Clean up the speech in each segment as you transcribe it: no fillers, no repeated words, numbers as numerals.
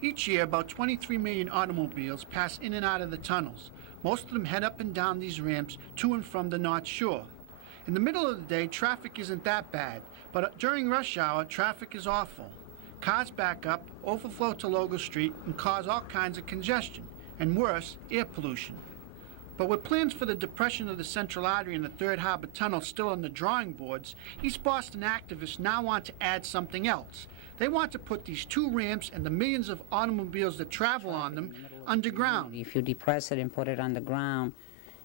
Each year, about 23 million automobiles pass in and out of the tunnels. Most of them head up and down these ramps to and from the North Shore. In the middle of the day, traffic isn't that bad, but during rush hour, traffic is awful. Cars back up, overflow to Logo Street, and cause all kinds of congestion, and worse, air pollution. But with plans for the depression of the Central Artery and the Third Harbor Tunnel still on the drawing boards, East Boston activists now want to add something else. They want to put these two ramps and the millions of automobiles that travel on them underground. If you depress it and put it underground,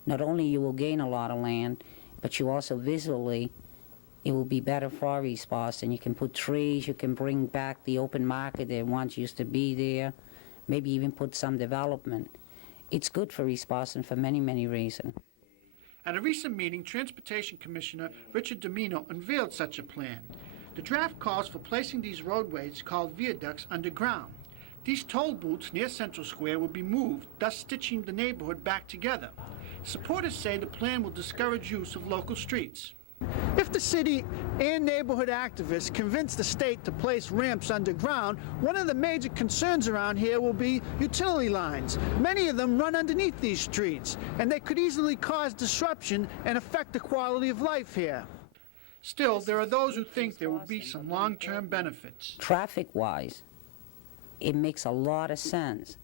not only you will gain a lot of land, but you also visually, it will be better for East Boston. You can put trees, you can bring back the open market that once used to be there, maybe even put some development. It's good for East Boston for many, many reasons. At a recent meeting, Transportation Commissioner Richard Domino unveiled such a plan. The draft calls for placing these roadways, called viaducts, underground. These toll booths near Central Square will be moved, thus stitching the neighborhood back together. Supporters say the plan will discourage use of local streets. If the city and neighborhood activists convince the state to place ramps underground, one of the major concerns around here will be utility lines. Many of them run underneath these streets, and they could easily cause disruption and affect the quality of life here. Still, there are those who think there will be some long-term benefits. Traffic-wise, it makes a lot of sense.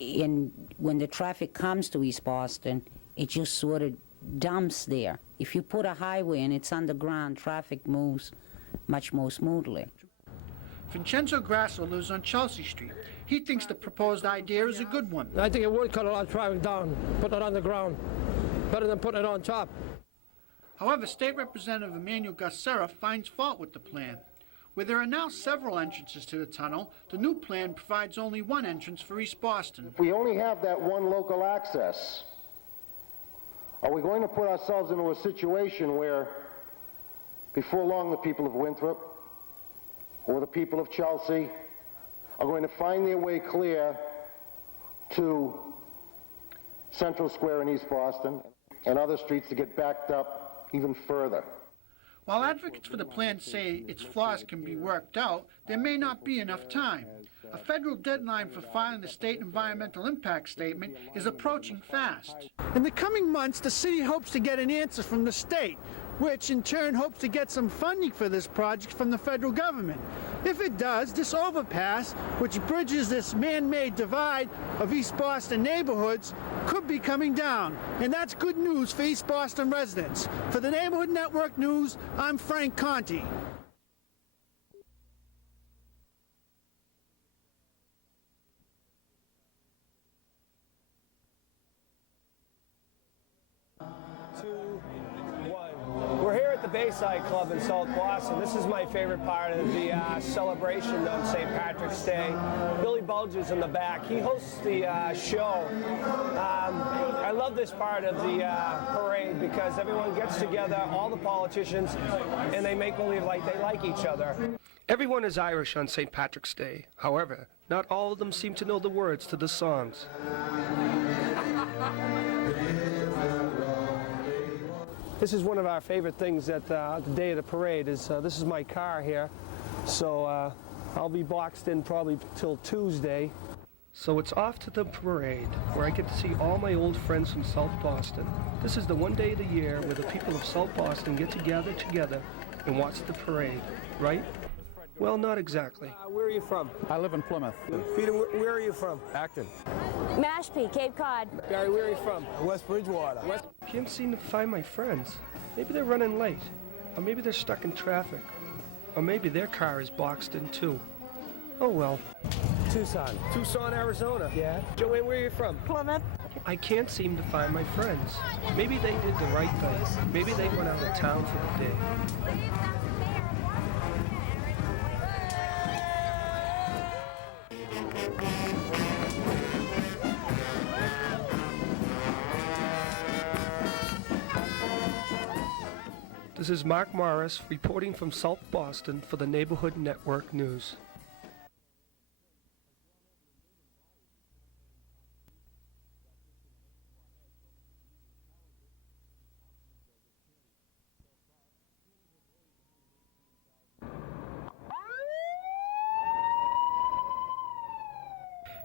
And when the traffic comes to East Boston, it just sort of dumps there. If you put a highway and it's underground, traffic moves much more smoothly. Vincenzo Grasso lives on Chelsea Street. He thinks the proposed idea is a good one. I think it would cut a lot of traffic down, put it underground, better than putting it on top. However, State Representative Emmanuel Garcera finds fault with the plan. Where there are now several entrances to the tunnel, the new plan provides only one entrance for East Boston. We only have that one local access. Are we going to put ourselves into a situation where, before long, the people of Winthrop or the people of Chelsea are going to find their way clear to Central Square in East Boston and other streets to get backed up even further? While advocates for the plan say its flaws can be worked out, there may not be enough time. A federal deadline for filing the state environmental impact statement is approaching fast. In the coming months, the city hopes to get an answer from the state, which in turn hopes to get some funding for this project from the federal government. If it does, this overpass, which bridges this man-made divide of East Boston neighborhoods, could be coming down. And that's good news for East Boston residents. For the Neighborhood Network News, I'm Frank Conte. We're here at the Bayside Club in South Boston. This is my favorite part of the celebration on St. Patrick's Day. Billy Bulge is in the back. He hosts the show. I love this part of the parade because everyone gets together, all the politicians, and they make believe like they like each other. Everyone is Irish on St. Patrick's Day. However, not all of them seem to know the words to the songs. This is one of our favorite things at the day of the parade. Is this is my car here, so I'll be boxed in probably till Tuesday. So it's off to the parade, where I get to see all my old friends from South Boston. This is the one day of the year where the people of South Boston get to gather together and watch the parade, right? Well, not exactly. Where are you from? I live in Plymouth. Peter, where are you from? Acton. Mashpee, Cape Cod. Barry, where are you from? West Bridgewater. Can't seem to find my friends. Maybe they're running late, or maybe they're stuck in traffic, or maybe their car is boxed in too. Oh well. Tucson, Arizona. Yeah. Joanne, where are you from? Plymouth. I can't seem to find my friends. Maybe they did the right thing. Maybe they went out of town for the day. This is Mark Morris reporting from South Boston for the Neighborhood Network News.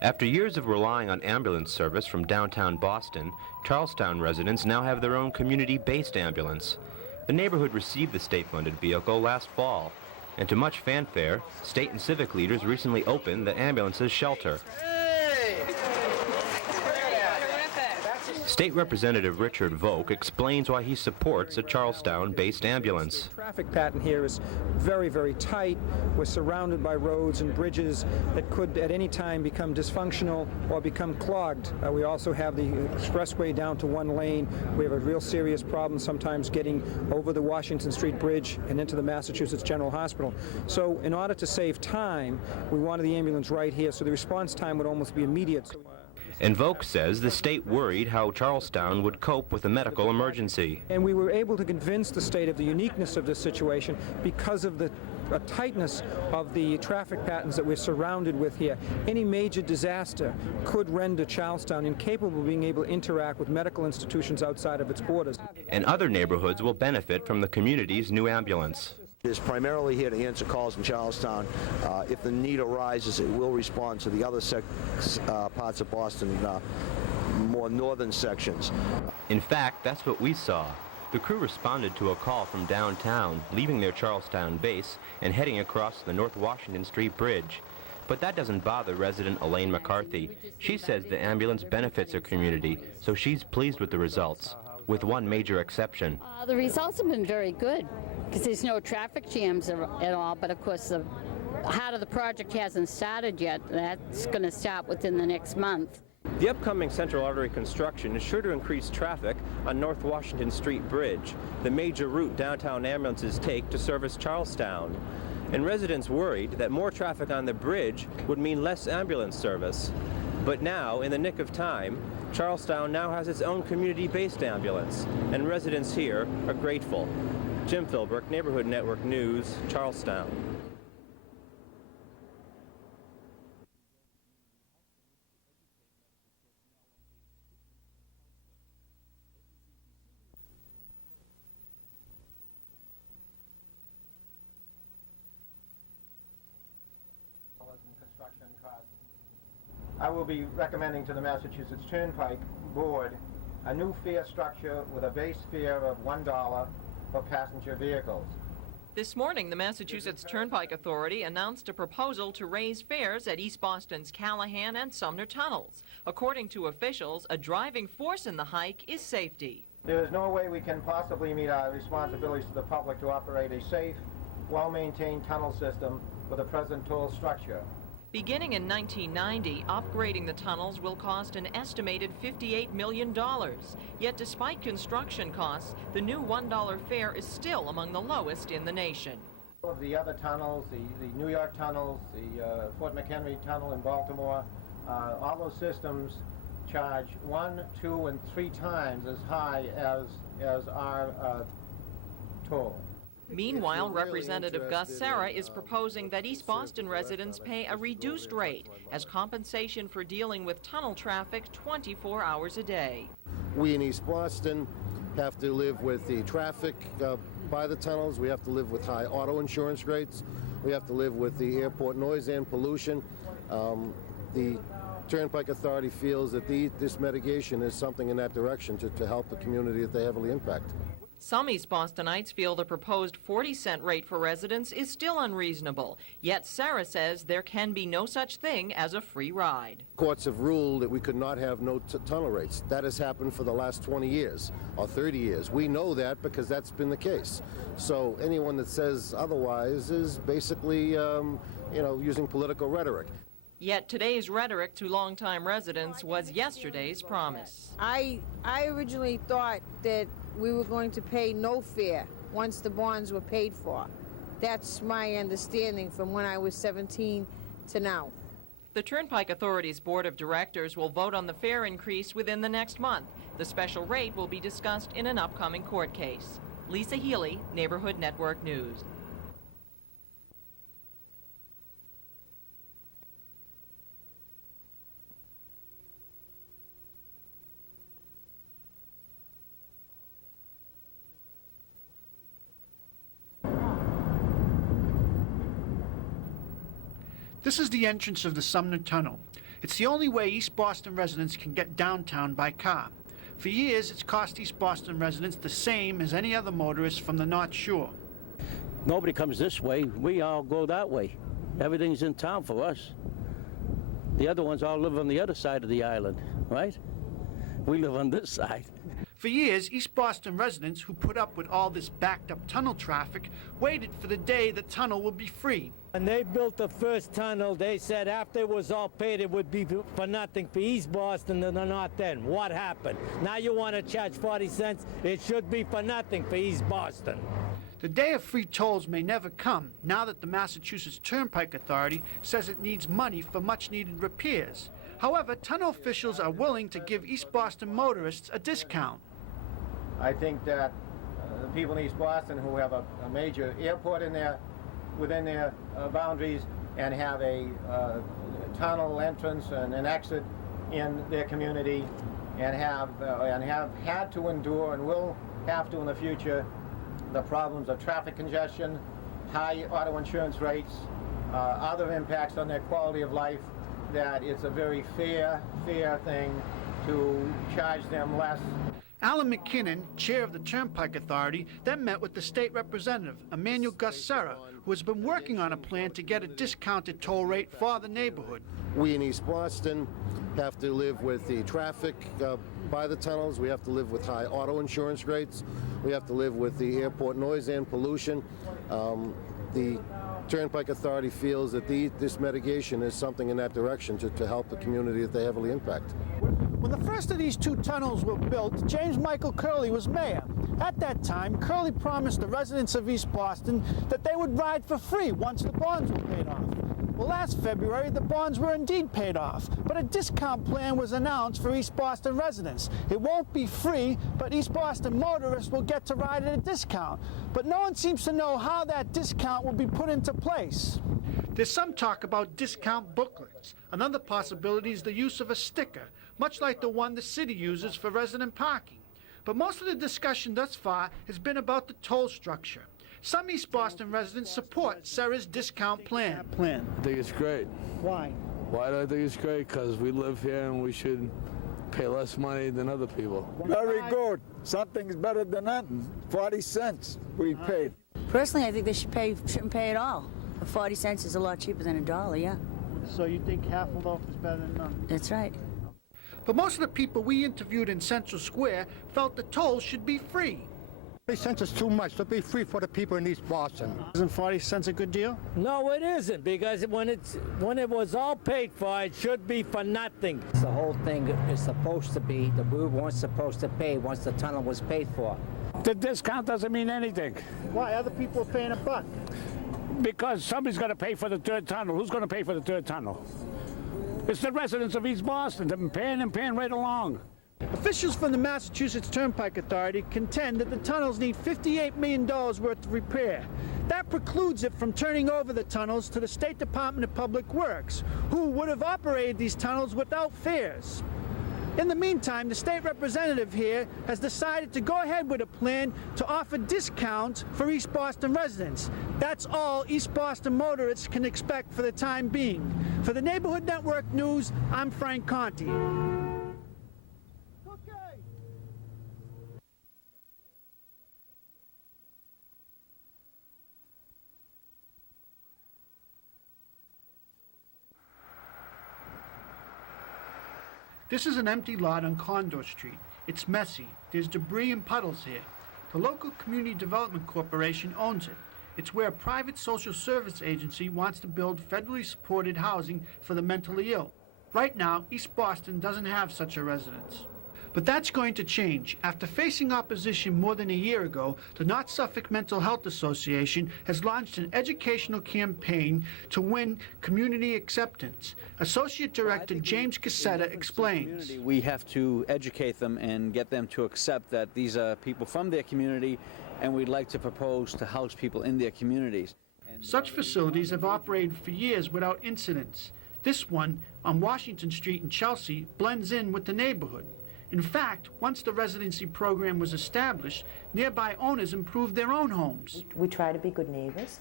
After years of relying on ambulance service from downtown Boston, Charlestown residents now have their own community-based ambulance. The neighborhood received the state-funded vehicle last fall, and to much fanfare, state and civic leaders recently opened the ambulance's shelter. State Representative Richard Volk explains why he supports a Charlestown-based ambulance. The traffic pattern here is very, very tight. We're surrounded by roads and bridges that could at any time become dysfunctional or become clogged. We also have the expressway down to one lane. We have a real serious problem sometimes getting over the Washington Street Bridge and into the Massachusetts General Hospital. So in order to save time, we wanted the ambulance right here, so the response time would almost be immediate. And Volk says the state worried how Charlestown would cope with a medical emergency. And we were able to convince the state of the uniqueness of this situation because of the tightness of the traffic patterns that we're surrounded with here. Any major disaster could render Charlestown incapable of being able to interact with medical institutions outside of its borders. And other neighborhoods will benefit from the community's new ambulance. It is primarily here to answer calls in Charlestown. If the need arises, it will respond to the other parts of Boston, more northern sections. In fact, that's what we saw. The crew responded to a call from downtown, leaving their Charlestown base and heading across the North Washington Street Bridge. But that doesn't bother resident Elaine McCarthy. She says the ambulance benefits her community, so she's pleased with the results, with one major exception. The results have been very good, because there's no traffic jams at all, but of course the heart of the project hasn't started yet. That's going to start within the next month. The upcoming Central Artery construction is sure to increase traffic on North Washington Street Bridge, the major route downtown ambulances take to service Charlestown. And residents worried that more traffic on the bridge would mean less ambulance service. But now, in the nick of time, Charlestown now has its own community-based ambulance, and residents here are grateful. Jim Philbrick, Neighborhood Network News, Charlestown. I will be recommending to the Massachusetts Turnpike Board a new fare structure with a base fare of $1 for passenger vehicles. This morning, the Massachusetts Turnpike Authority announced a proposal to raise fares at East Boston's Callahan and Sumner tunnels. According to officials, a driving force in the hike is safety. There is no way we can possibly meet our responsibilities to the public to operate a safe, well-maintained tunnel system with a present toll structure. Beginning in 1990, upgrading the tunnels will cost an estimated $58 million. Yet despite construction costs, the new $1 fare is still among the lowest in the nation. All of the other tunnels, the New York tunnels, the Fort McHenry tunnel in Baltimore, all those systems charge 1, 2, and 3 times as high as our toll. Meanwhile, Representative Gus Serra is proposing that East Boston residents pay a reduced rate as compensation for dealing with tunnel traffic 24 hours a day. We in East Boston have to live with the traffic by the tunnels. We have to live with high auto insurance rates. We have to live with the airport noise and pollution. The Turnpike Authority feels that this mitigation is something in that direction to help the community that they heavily impact. Some East Bostonites feel the proposed 40-cent rate for residents is still unreasonable. Yet Sarah says there can be no such thing as a free ride. Courts have ruled that we could not have no tunnel rates. That has happened for the last 20 years or 30 years. We know that because that's been the case. So anyone that says otherwise is basically, using political rhetoric. Yet today's rhetoric to longtime residents was yesterday's promise. I originally thought that we were going to pay no fare once the bonds were paid for. That's my understanding from when I was 17 to now. The Turnpike Authority's Board of Directors will vote on the fare increase within the next month. The special rate will be discussed in an upcoming court case. Lisa Healy, Neighborhood Network News. This is the entrance of the Sumner Tunnel. It's the only way East Boston residents can get downtown by car. For years, it's cost East Boston residents the same as any other motorist from the North Shore. Nobody comes this way. We all go that way. Everything's in town for us. The other ones all live on the other side of the island, right? We live on this side. For years, East Boston residents who put up with all this backed-up tunnel traffic waited for the day the tunnel would be free. When they built the first tunnel, they said after it was all paid, it would be for nothing for East Boston and the North End. What happened? Now you want to charge 40 cents? It should be for nothing for East Boston. The day of free tolls may never come now that the Massachusetts Turnpike Authority says it needs money for much-needed repairs. However, tunnel officials are willing to give East Boston motorists a discount. I think that the people in East Boston who have a major airport within their boundaries and have a tunnel entrance and an exit in their community and have had to endure and will have to in the future the problems of traffic congestion, high auto insurance rates, other impacts on their quality of life, that it's a very fair thing to charge them less. Alan McKinnon, chair of the Turnpike Authority, then met with the state representative, Emmanuel Gussera, who has been working on a plan to get a discounted toll rate for the neighborhood. We in East Boston have to live with the traffic by the tunnels. We have to live with high auto insurance rates. We have to live with the airport noise and pollution. The Turnpike Authority feels that this mitigation is something in that direction to help the community that they heavily impact. When the first of these two tunnels were built, James Michael Curley was mayor. At that time, Curley promised the residents of East Boston that they would ride for free once the bonds were paid off. Well, last February, the bonds were indeed paid off, but a discount plan was announced for East Boston residents. It won't be free, but East Boston motorists will get to ride at a discount. But no one seems to know how that discount will be put into place. There's some talk about discount booklets. Another possibility is the use of a sticker, much like the one the city uses for resident parking. But most of the discussion thus far has been about the toll structure. Some East Boston residents support Sarah's discount plan. I think it's great. Why? Why do I think it's great? Because we live here and we should pay less money than other people. Very good. Something's better than nothing. 40 cents we paid. Personally, I think they shouldn't pay at all. 40 cents is a lot cheaper than $1, yeah. So you think half a loaf is better than none? That's right. But most of the people we interviewed in Central Square felt the tolls should be free. 40 cents is too much to be free for the people in East Boston. Isn't 40 cents a good deal? No, it isn't, because when it was all paid for, it should be for nothing. The whole thing is supposed to be, we weren't supposed to pay once the tunnel was paid for. The discount doesn't mean anything. Why? Other people are paying $1. Because somebody's going to pay for the third tunnel. Who's going to pay for the third tunnel? It's the residents of East Boston. They've been paying and paying right along. Officials from the Massachusetts Turnpike Authority contend that the tunnels need $58 million worth of repair. That precludes it from turning over the tunnels to the State Department of Public Works, who would have operated these tunnels without fares. In the meantime, the state representative here has decided to go ahead with a plan to offer discounts for East Boston residents. That's all East Boston motorists can expect for the time being. For the Neighborhood Network News, I'm Frank Conte. This is an empty lot on Condor Street. It's messy. There's debris and puddles here. The local Community Development Corporation owns it. It's where a private social service agency wants to build federally supported housing for the mentally ill. Right now, East Boston doesn't have such a residence. But that's going to change. After facing opposition more than a year ago, the North Suffolk Mental Health Association has launched an educational campaign to win community acceptance. Associate Director James Cassetta explains. We have to educate them and get them to accept that these are people from their community, and we'd like to propose to house people in their communities. Such facilities have operated for years without incidents. This one, on Washington Street in Chelsea, blends in with the neighborhood. In fact, once the residency program was established, nearby owners improved their own homes. We try to be good neighbors,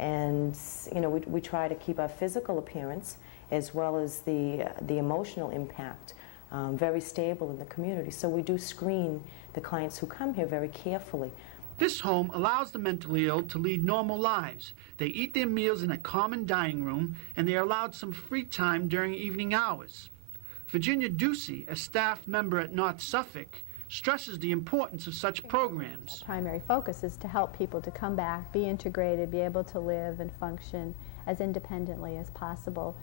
And you know, we try to keep our physical appearance as well as the emotional impact very stable in the community. So we do screen the clients who come here very carefully. This home allows the mentally ill to lead normal lives. They eat their meals in a common dining room, and they are allowed some free time during evening hours. Virginia Ducey, a staff member at North Suffolk, stresses the importance of such programs. Our primary focus is to help people to come back, be integrated, be able to live and function as independently as possible,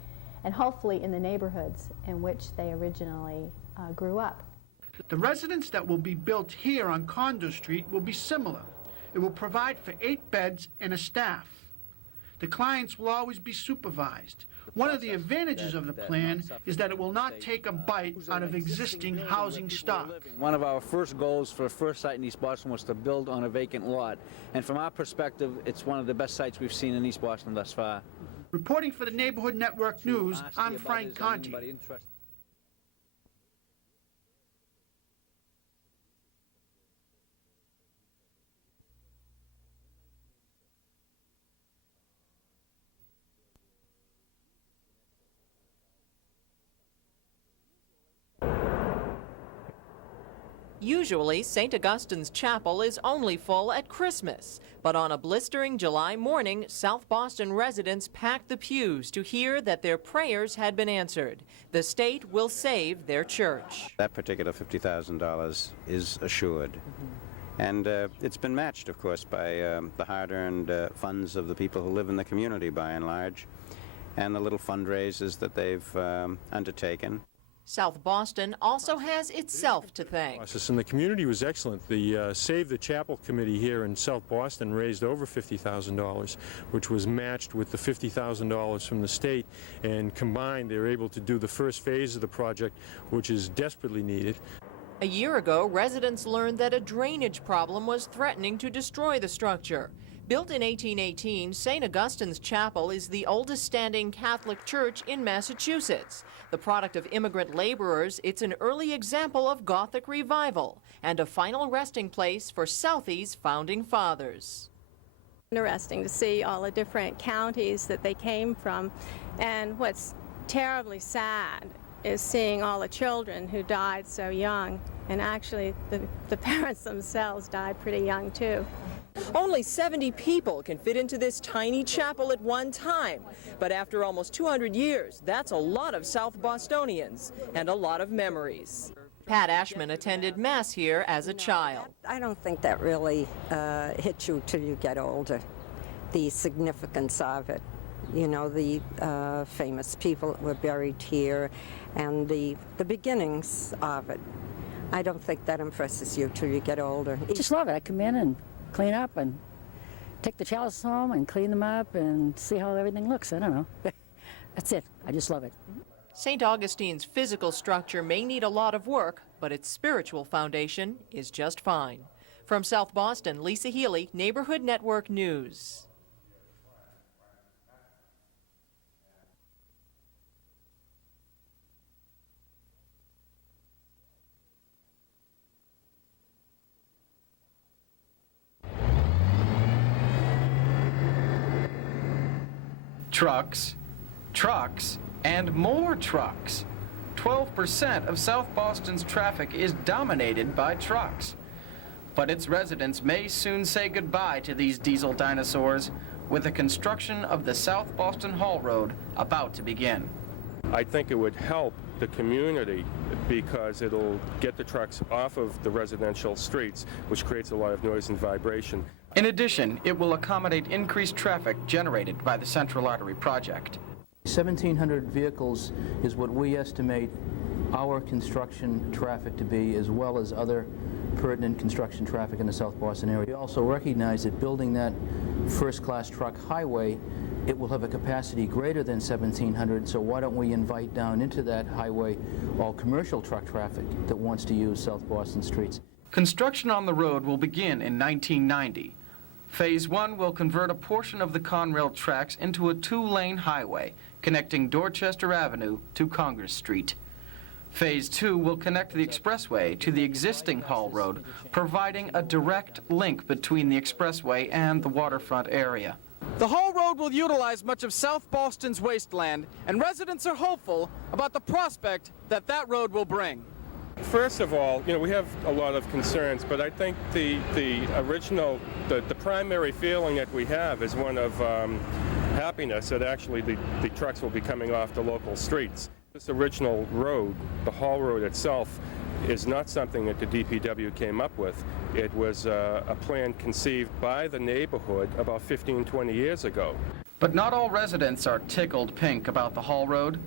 and hopefully in the neighborhoods in which they originally grew up. The residence that will be built here on Condo Street will be similar. It will provide for 8 beds and a staff. The clients will always be supervised. One of the advantages of the plan is that it will not take a bite out of existing housing stock. One of our first goals for the first site in East Boston was to build on a vacant lot. And from our perspective, it's one of the best sites we've seen in East Boston thus far. Reporting for the Neighborhood Network News, I'm Frank Conte. Usually, St. Augustine's Chapel is only full at Christmas, but on a blistering July morning, South Boston residents packed the pews to hear that their prayers had been answered. The state will save their church. That particular $50,000 is assured. And it's been matched, of course, by the hard-earned funds of the people who live in the community, by and large, and the little fundraisers that they've undertaken. South Boston also has itself to thank. And the community was excellent. The Save the Chapel Committee here in South Boston raised over $50,000, which was matched with the $50,000 from the state, and combined they were able to do the first phase of the project, which is desperately needed. A year ago, residents learned that a drainage problem was threatening to destroy the structure. Built in 1818, St. Augustine's Chapel is the oldest standing Catholic church in Massachusetts. The product of immigrant laborers, it's an early example of Gothic revival and a final resting place for Southie's founding fathers. Interesting to see all the different counties that they came from, and what's terribly sad is seeing all the children who died so young, and actually the parents themselves died pretty young too. Only 70 people can fit into this tiny chapel at one time, but after almost 200 years, that's a lot of South Bostonians and a lot of memories. Pat Ashman attended Mass here as a child. I don't think that really hits you till you get older, the significance of it. You know, the famous people that were buried here and the beginnings of it. I don't think that impresses you till you get older. I just love it. I come in and clean up and take the chalices home and clean them up and see how everything looks. I don't know. That's it. I just love it. St. Augustine's physical structure may need a lot of work, but its spiritual foundation is just fine. From South Boston, Lisa Healy, Neighborhood Network News. Trucks, trucks, and more trucks. 12% of South Boston's traffic is dominated by trucks. But its residents may soon say goodbye to these diesel dinosaurs with the construction of the South Boston Hall Road about to begin. I think it would help the community because it'll get the trucks off of the residential streets, which creates a lot of noise and vibration. In addition, it will accommodate increased traffic generated by the Central Artery project. 1,700 vehicles is what we estimate our construction traffic to be, as well as other pertinent construction traffic in the South Boston area. We also recognize that building that first-class truck highway, it will have a capacity greater than 1,700, so why don't we invite down into that highway all commercial truck traffic that wants to use South Boston streets. Construction on the road will begin in 1990. Phase 1 will convert a portion of the Conrail tracks into a 2-lane highway connecting Dorchester Avenue to Congress Street. Phase 2 will connect the expressway to the existing Hall Road, providing a direct link between the expressway and the waterfront area. The Hall Road will utilize much of South Boston's wasteland, and residents are hopeful about the prospect that that road will bring. First of all, we have a lot of concerns, but I think the primary feeling that we have is one of happiness that actually the trucks will be coming off the local streets. This original road, the Hall Road itself, is not something that the DPW came up with. It was a plan conceived by the neighborhood about 15, 20 years ago. But not all residents are tickled pink about the Hall Road.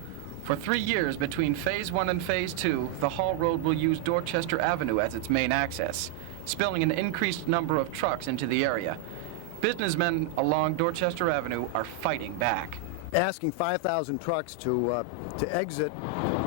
For 3 years between Phase 1 and Phase 2, the Hall Road will use Dorchester Avenue as its main access, spilling an increased number of trucks into the area. Businessmen along Dorchester Avenue are fighting back. Asking 5,000 trucks to exit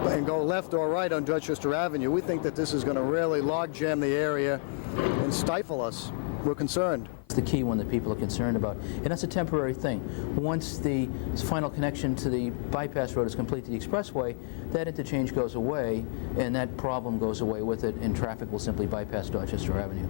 and go left or right on Dorchester Avenue, we think that this is going to really logjam the area and stifle us. We're concerned. It's the key one that people are concerned about, and that's a temporary thing. Once the final connection to the bypass road is complete to the expressway, that interchange goes away, and that problem goes away with it, and traffic will simply bypass Dorchester Avenue.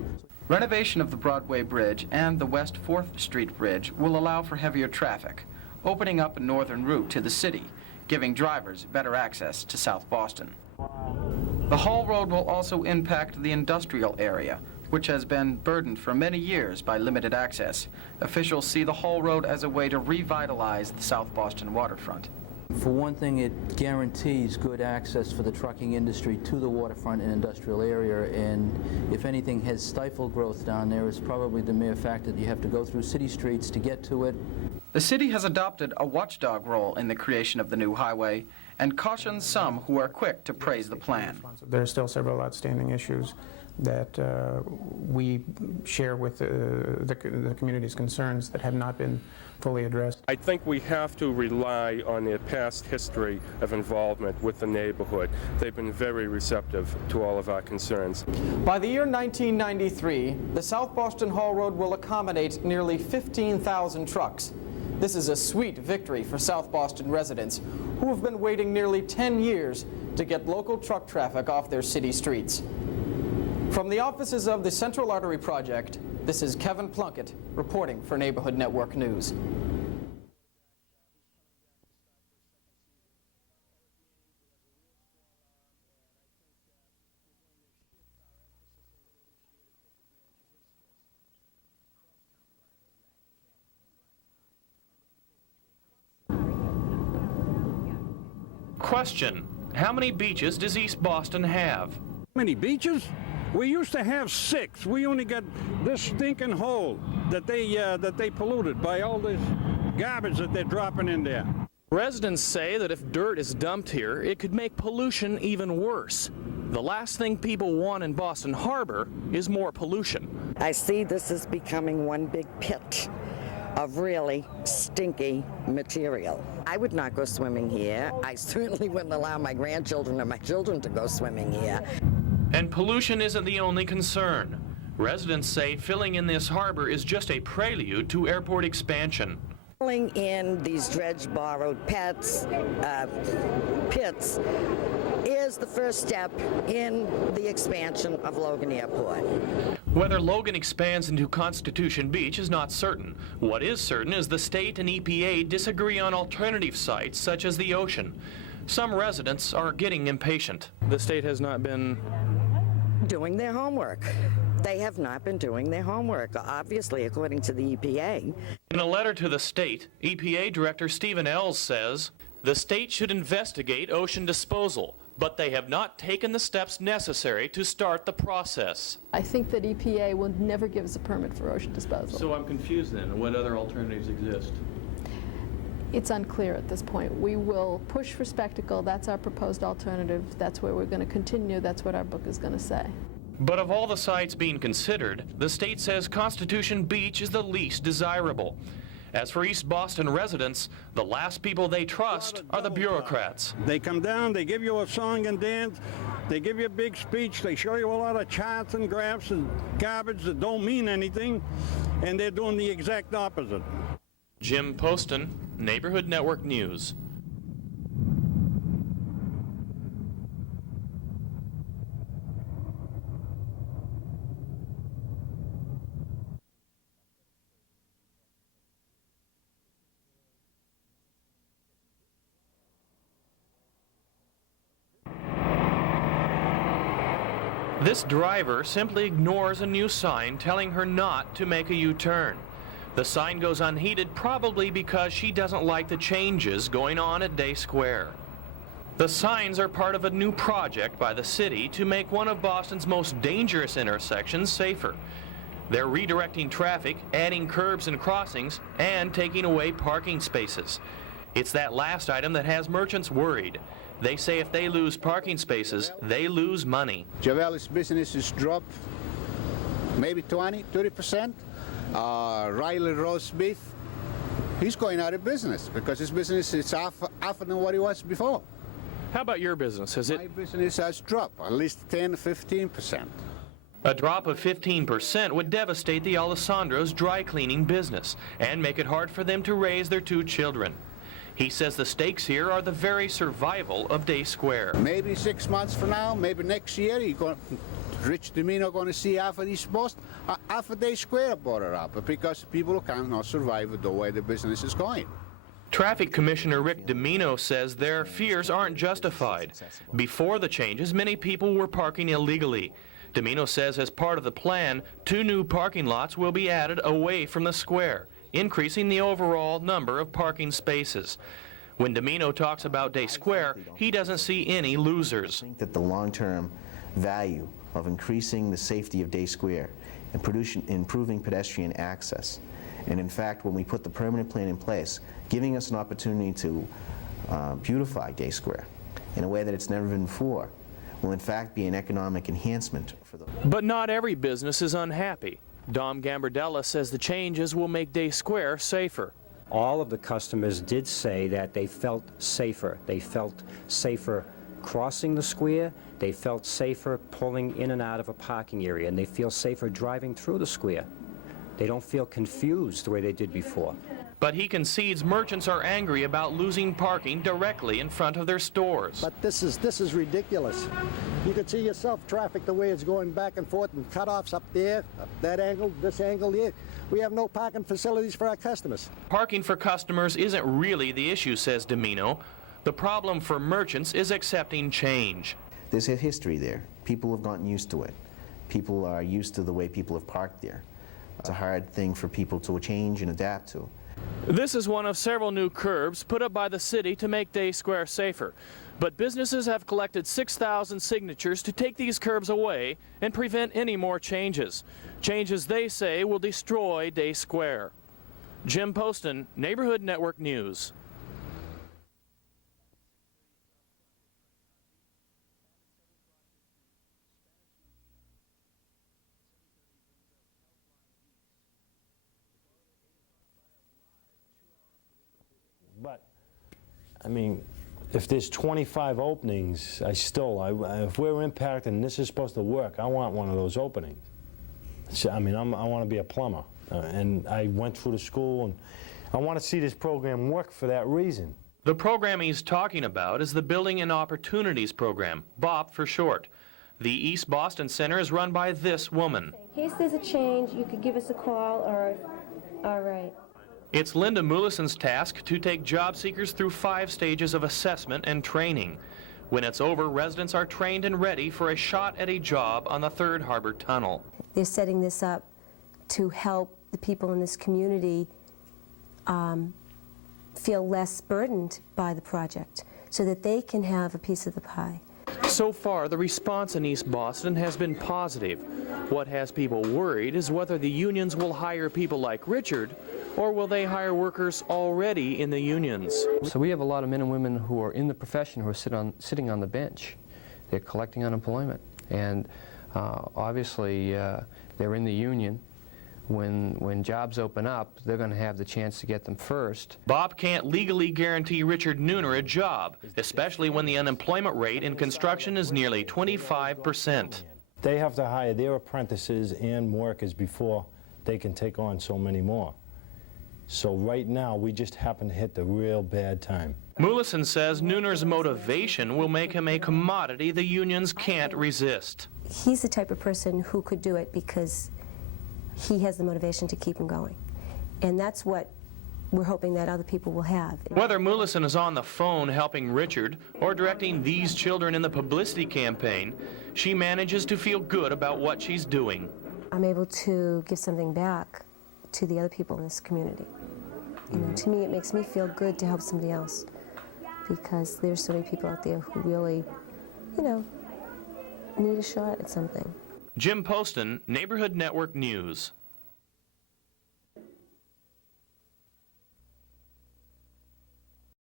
Renovation of the Broadway Bridge and the West 4th Street Bridge will allow for heavier traffic, opening up a northern route to the city, giving drivers better access to South Boston. The Hall Road will also impact the industrial area, which has been burdened for many years by limited access. Officials see the Hall Road as a way to revitalize the South Boston waterfront. For one thing, it guarantees good access for the trucking industry to the waterfront and industrial area, and if anything has stifled growth down there, it's probably the mere fact that you have to go through city streets to get to it. The city has adopted a watchdog role in the creation of the new highway and cautions some who are quick to praise the plan. There are still several outstanding issues that we share with the community's concerns that have not been fully addressed. I think we have to rely on their past history of involvement with the neighborhood. They've been very receptive to all of our concerns. By the year 1993, the South Boston Hall Road will accommodate nearly 15,000 trucks. This is a sweet victory for South Boston residents who have been waiting nearly 10 years to get local truck traffic off their city streets. From the offices of the Central Artery Project, this is Kevin Plunkett reporting for Neighborhood Network News. Question: how many beaches does East Boston have? How many beaches? We used to have 6. We only got this stinking hole that they polluted by all this garbage that they're dropping in there. Residents say that if dirt is dumped here, it could make pollution even worse. The last thing people want in Boston Harbor is more pollution. I see this is becoming one big pit of really stinky material. I would not go swimming here. I certainly wouldn't allow my grandchildren or my children to go swimming here. And pollution isn't the only concern. Residents say filling in this harbor is just a prelude to airport expansion. Filling in these dredge-borrowed pits is the first step in the expansion of Logan Airport. Whether Logan expands into Constitution Beach is not certain. What is certain is the state and EPA disagree on alternative sites such as the ocean. Some residents are getting impatient. The state has not been doing their homework. They have not been doing their homework, obviously, according to the EPA. In a letter to the state, EPA Director Stephen Ells says, the state should investigate ocean disposal, but they have not taken the steps necessary to start the process. I think that EPA will never give us a permit for ocean disposal. So I'm confused then. What other alternatives exist? It's unclear at this point. We will push for spectacle. That's our proposed alternative. That's where we're going to continue. That's what our book is going to say. But of all the sites being considered, the state says Constitution Beach is the least desirable. As for East Boston residents, the last people they trust are the bureaucrats. They come down, they give you a song and dance, they give you a big speech, they show you a lot of charts and graphs and garbage that don't mean anything, and they're doing the exact opposite. Jim Poston, Neighborhood Network News. This driver simply ignores a new sign telling her not to make a U-turn. The sign goes unheeded probably because she doesn't like the changes going on at Day Square. The signs are part of a new project by the city to make one of Boston's most dangerous intersections safer. They're redirecting traffic, adding curbs and crossings, and taking away parking spaces. It's that last item that has merchants worried. They say if they lose parking spaces, they lose money. Javel's business is dropped maybe 20-30%. Riley roast beef, he's going out of business because his business is half than what it was before. How about your business? My business has dropped at least 10-15%. A drop of 15% would devastate the Alessandro's dry cleaning business and make it hard for them to raise their 2 children. He says the stakes here are the very survival of Day Square. Maybe 6 months from now, maybe next year, Rich Domino going to see half of East Boston, half of Day Square border up because people cannot survive the way the business is going. Traffic Commissioner Rick Domino says their fears aren't justified. Before the changes, many people were parking illegally. Domino says as part of the plan, 2 new parking lots will be added away from the square, increasing the overall number of parking spaces. When Domino talks about Day Square, he doesn't see any losers. I think that the long-term value of increasing the safety of Day Square and improving pedestrian access, and in fact, when we put the permanent plan in place, giving us an opportunity to beautify Day Square in a way that it's never been before, will in fact be an economic enhancement for them. But not every business is unhappy. Dom Gambardella says the changes will make Day Square safer. All of the customers did say that they felt safer. They felt safer crossing the square. They felt safer pulling in and out of a parking area, and they feel safer driving through the square. They don't feel confused the way they did before. But he concedes merchants are angry about losing parking directly in front of their stores. But this is ridiculous. You can see yourself traffic the way it's going back and forth and cutoffs up there, up that angle, this angle here. We have no parking facilities for our customers. Parking for customers isn't really the issue, says Domino. The problem for merchants is accepting change. There's a history there. People have gotten used to it. People are used to the way people have parked there. It's a hard thing for people to change and adapt to. This is one of several new curbs put up by the city to make Day Square safer. But businesses have collected 6,000 signatures to take these curbs away and prevent any more changes. Changes they say will destroy Day Square. Jim Poston, Neighborhood Network News. But, I mean, if there's 25 openings, if we're impacted and this is supposed to work, I want one of those openings. So, I mean, I want to be a plumber, and I went through the school, and I want to see this program work for that reason. The program he's talking about is the Building and Opportunities Program, BOP for short. The East Boston Center is run by this woman. In case there's a change, you could give us a call, or, all right. It's Linda Mullison's task to take job seekers through 5 stages of assessment and training. When it's over, residents are trained and ready for a shot at a job on the 3rd Harbor Tunnel. They're setting this up to help the people in this community feel less burdened by the project so that they can have a piece of the pie. So far, the response in East Boston has been positive. What has people worried is whether the unions will hire people like Richard, or will they hire workers already in the unions? So we have a lot of men and women who are in the profession who are sitting on the bench. They're collecting unemployment. And obviously, they're in the union. When jobs open up, they're going to have the chance to get them first. Bob can't legally guarantee Richard Nooner a job, especially when the unemployment rate in construction is nearly 25%. They have to hire their apprentices and workers before they can take on so many more. So right now, we just happen to hit the real bad time. Mullison says Nooner's motivation will make him a commodity the unions can't resist. He's the type of person who could do it because he has the motivation to keep him going. And that's what we're hoping that other people will have. Whether Mullison is on the phone helping Richard or directing these children in the publicity campaign, she manages to feel good about what she's doing. I'm able to give something back to the other people in this community. You know, to me, it makes me feel good to help somebody else, because there's so many people out there who really, you know, need a shot at something. Jim Poston, Neighborhood Network News.